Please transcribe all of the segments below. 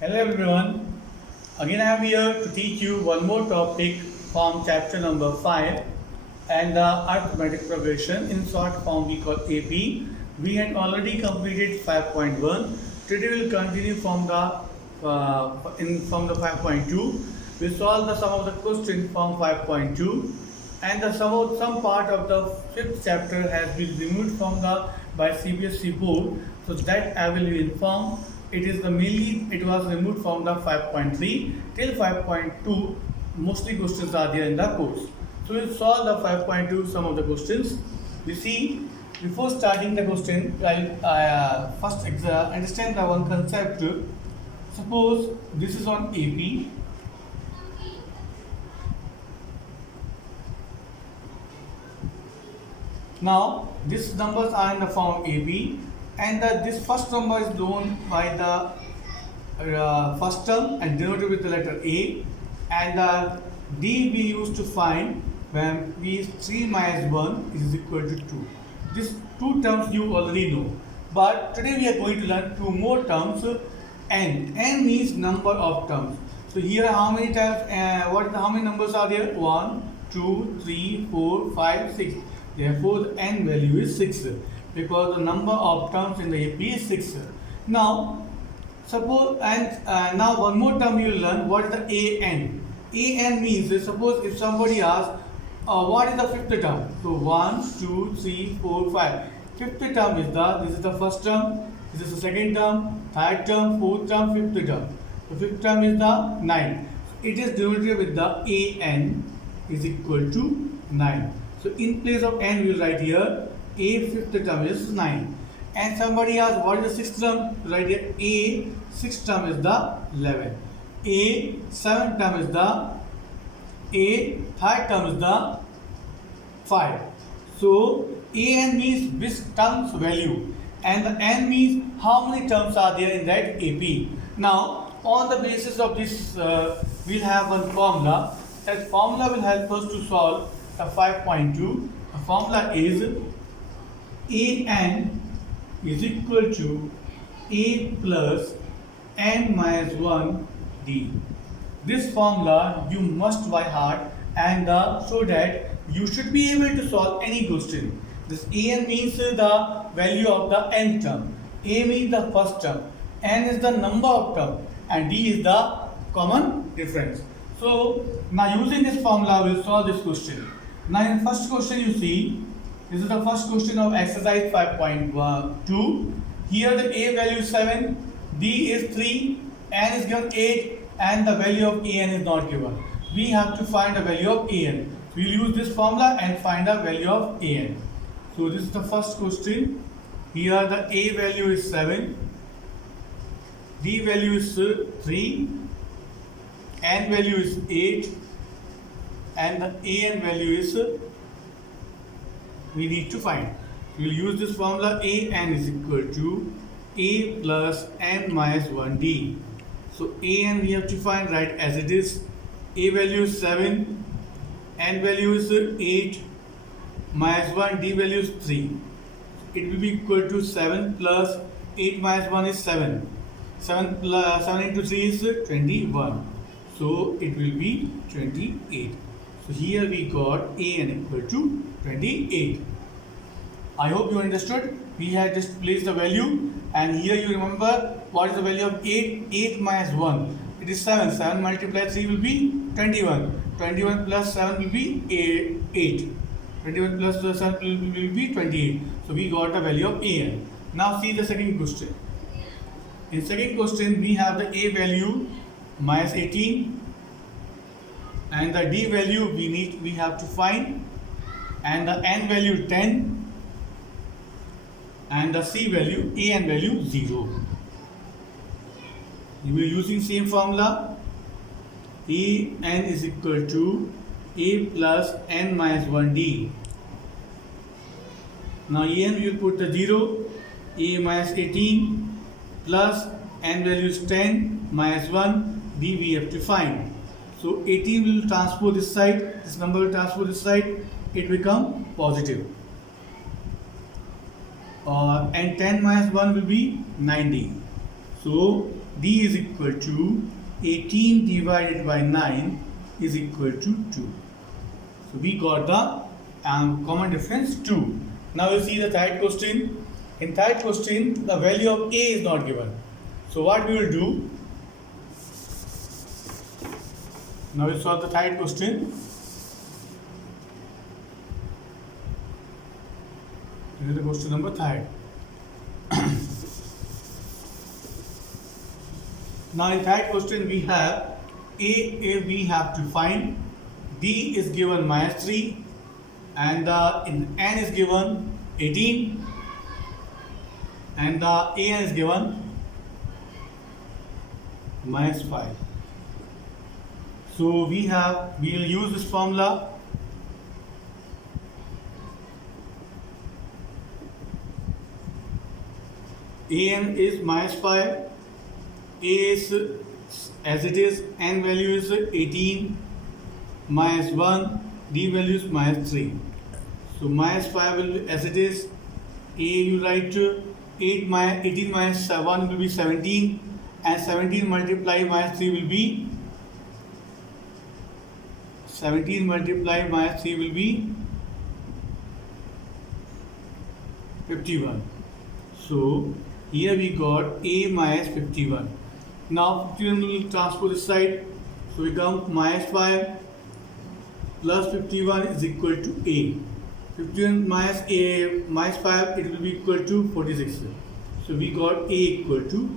Hello everyone. Again I am here to teach you one more topic from chapter number 5 and the arithmetic progression. In short form we call AP. We had already completed 5.1. Today we will continue from the 5.2. We solve the sum of the question from 5.2 and the some part of the fifth chapter has been removed from the by CBSE board, so that I will inform. It was removed from the 5.3 till 5.2. Mostly questions are there in the course. So we'll solve the 5.2 some of the questions. You see, before starting the question, I'll first understand the one concept. Suppose this is on AP. Now these numbers are in the form AB, and this first number is known by the first term and denoted with the letter A, and D we used to find when we 3 minus 1 is equal to 2. These two terms you already know, but today we are going to learn two more terms. N means number of terms. So here how many times? How many numbers are there? 1, 2, 3, 4, 5, 6. Therefore, the n value is 6 because the number of terms in the AP is 6. Now, suppose now one more term you will learn. What is the AN? AN means, suppose if somebody asks, what is the fifth term? So 1, 2, 3, 4, 5. Fifth term is this is the first term. This is the second term, third term, fourth term, fifth term. The fifth term is the 9. It is denoted with the AN is equal to 9. So in place of n we will write here A fifth term is 9. And somebody asks what is the sixth term? Write here A sixth term is the 11. A seventh term is the A third term is the 5. So AN means which term's value, and the n means how many terms are there in that AP. Now on the basis of this we'll have one formula. That formula will help us to solve the 5.2. The formula is AN is equal to A plus n minus 1 D. This formula you must by heart, and so that you should be able to solve any question. This AN means the value of the n term. A means the first term. N is the number of term, and D is the common difference. So now using this formula we will solve this question. Now in first question you see, this is the first question of exercise 5.2. Here the A value is 7, D is 3, N is given 8, and the value of AN is not given. We have to find the value of AN. So we will use this formula and find the value of AN. So this is the first question. Here the A value is 7, D value is 3, N value is 8, and the AN value is we need to find. We will use this formula. AN is equal to A plus n minus 1D. So AN we have to find right as it is. A value is 7, N value is 8, minus 1, D value is 3. It will be equal to 7 plus 8 minus 1 is 7. 7 into 3 is 21. So it will be 28. So here we got AN equal to 28. I hope you understood. We had just placed the value, and here you remember what is the value of 8? 8 minus 1. It is 7. 7 multiplied 3 will be 21. 21 plus 7 will be 8. 21 plus 7 will be 28. So we got the value of AN. Now see the second question. In second question we have the A value minus 18, and the D value we have to find, and the N value 10, and the C value AN value 0. You will using same formula. AN is equal to A plus n minus 1D. Now AN we will put the 0, A minus 18 plus n value is 10 minus 1, D we have to find. So 18 will transpose this side, this number will transpose this side, it become positive. And 10 minus 1 will be 90. So D is equal to 18 divided by 9 is equal to 2. So we got the common difference 2. Now you see the third question. In third question, the value of A is not given. So what we will do? Now we solve the third question. This is the question number 3. Now in third question we have A we have to find, D is given -3, and in N is given 18, and the AN is given -5. So we will use this formula. AN is -5, A is as it is, N value is 18, -1, D value is -3. So -5 will be as it is. A you write 18 minus 1 will be 17, and 17 multiplied -3 will be 17 multiplied -3 will be 51. So here we got A minus 51. Now 51 will transpose this side. So we come -5 plus 51 is equal to A. 51 minus A minus 5, it will be equal to 46. So we got A equal to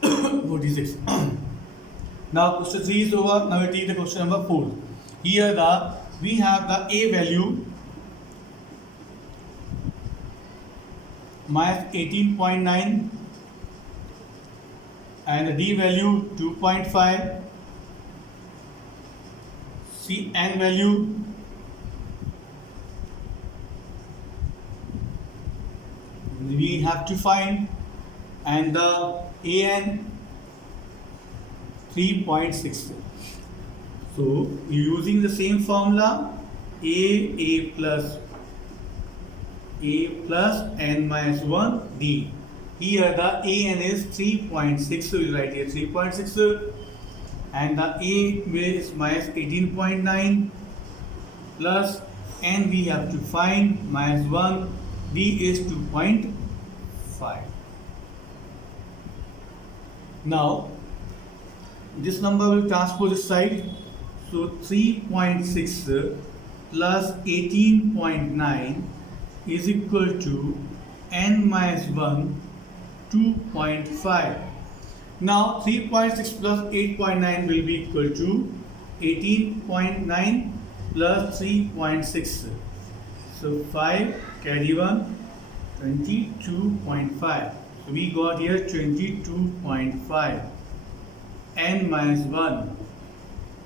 46. Now question 3 is over. Now we take the question number 4. Here we have the A value minus 18.9 and the D value 2.5. C N value we have to find, and the AN 3.6. So using the same formula, A plus N minus 1 D. Here the AN is 3.6, so we write here 3.6, and the A is minus 18.9 plus N we have to find -1, D is 2.5. Now this number will transpose this side. So 3.6 plus 18.9 is equal to N minus 1, 2.5. Now 3.6 plus 8.9 will be equal to 18.9 plus 3.6. So 5 carry 1, 22.5. So we got here 22.5. N minus 1,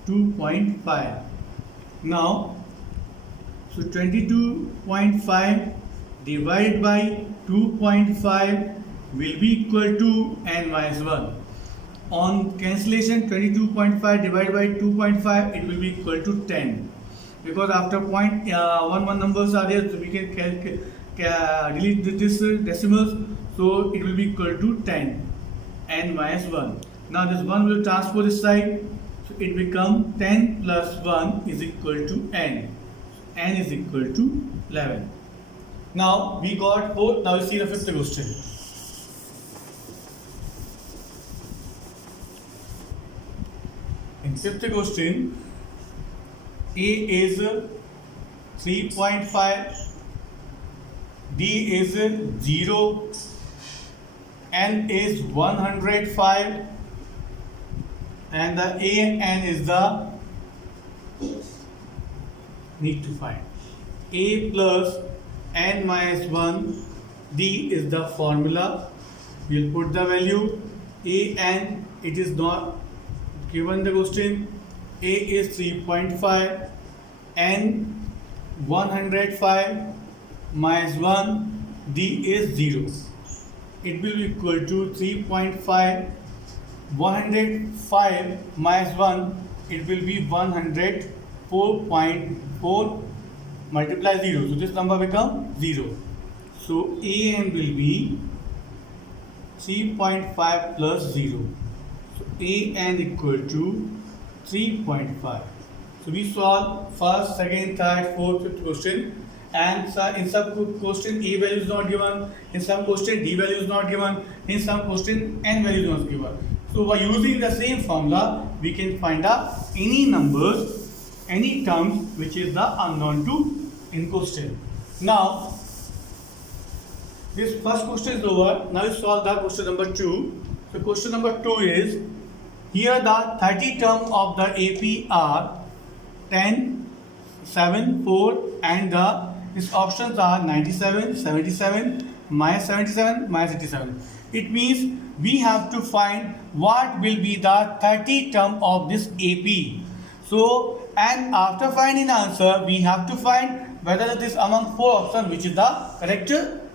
2.5. Now, so 22.5 divided by 2.5 will be equal to N minus 1. On cancellation, 22.5 divided by 2.5, it will be equal to 10. Because after 1 numbers are there, so we can delete this decimals, so it will be equal to 10, N minus 1. Now this 1 will transpose this side, so it becomes 10 plus 1 is equal to N. N is equal to 11. Now we got 4. Now we see the fifth question. In fifth question, A is 3.5, D is 0, N is 105, and the AN is the need to find. A plus N minus 1, D is the formula. We'll put the value. AN, it is not given the question. A is 3.5, N 105 minus 1, D is 0. It will be equal to 3.5, 105 minus 1, it will be 104.4 multiply 0. So this number becomes 0. So AN will be 3.5 plus 0. So an equal to 3.5. So we solve first, second, third, fourth, fifth question. And in some question A value is not given, in some question D value is not given, in some question N value is not given. So by using the same formula, we can find out any numbers, any terms which is the unknown to in question. Now, this first question is over. Now we solve the question number 2. So question number 2 is, here the 30 term of the AP are 10, 7, 4 and its options are 97, 77, minus 77, minus 87. It means we have to find what will be the 30 term of this AP. So, and after finding the answer, we have to find whether this among 4 options which is the correct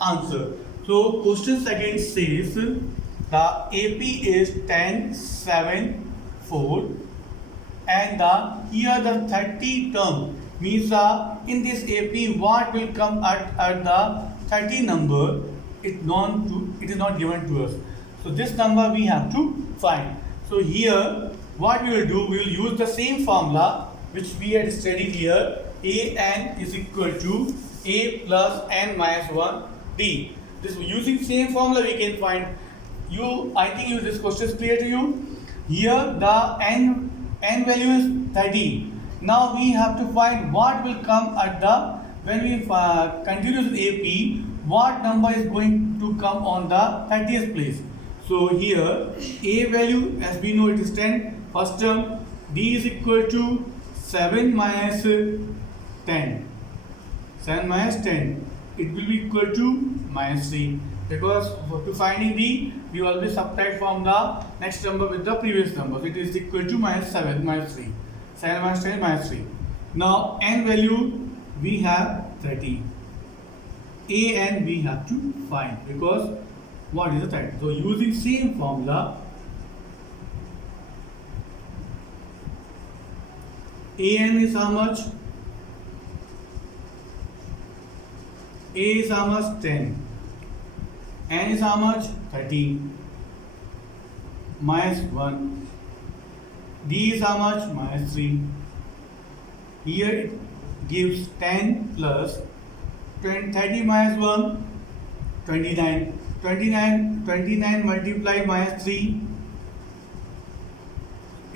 answer. So, question second says the AP is 10, 7, 4 and here the 30 term means in this AP what will come at the 30 number, it is not given to us. So this number we have to find. So here what we will do, we will use the same formula which we had studied here. An is equal to A plus n minus 1 D. This using same formula we can find. I think this question is clear to you. Here the n value is 30. Now we have to find what will come at the, when we continue with AP, what number is going to come on the 30th place. So here A value, as we know, it is 10. First term, D is equal to 7 minus 10. 7 minus 10. It will be equal to minus 3. Because to finding D, we always subtract from the next number with the previous number. So it is equal to minus 7 minus 3. 7 minus 10 minus 3. Now n value we have 30. An we have to find, because what is the 30? So using same formula, An is how much? A is how much? 10. N is how much? 30. Minus 1. D is how much? Minus 3. Here it gives 10 plus 30 minus 1, 29. 29 multiplied minus 3.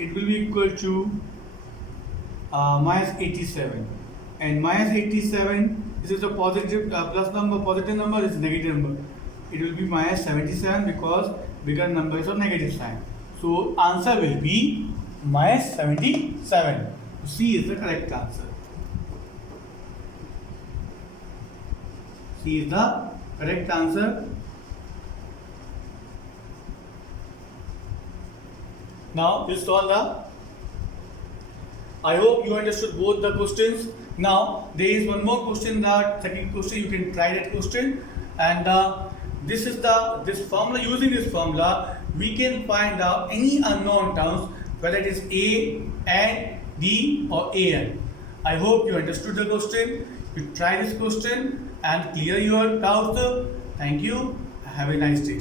It will be equal to minus 87. And minus 87, this is a positive plus number, positive number is negative number. It will be minus 77 because bigger number is of negative sign. So answer will be minus 77. C is the correct answer. C is the correct answer. Now we'll solve the. I hope you understood both the questions. Now there is one more question, that second question. You can try that question, and this is this formula. Using this formula, we can find out any unknown terms, whether it is A, N, D or An. I hope you understood the question. You try this question and clear your doubts. Thank you. Have a nice day.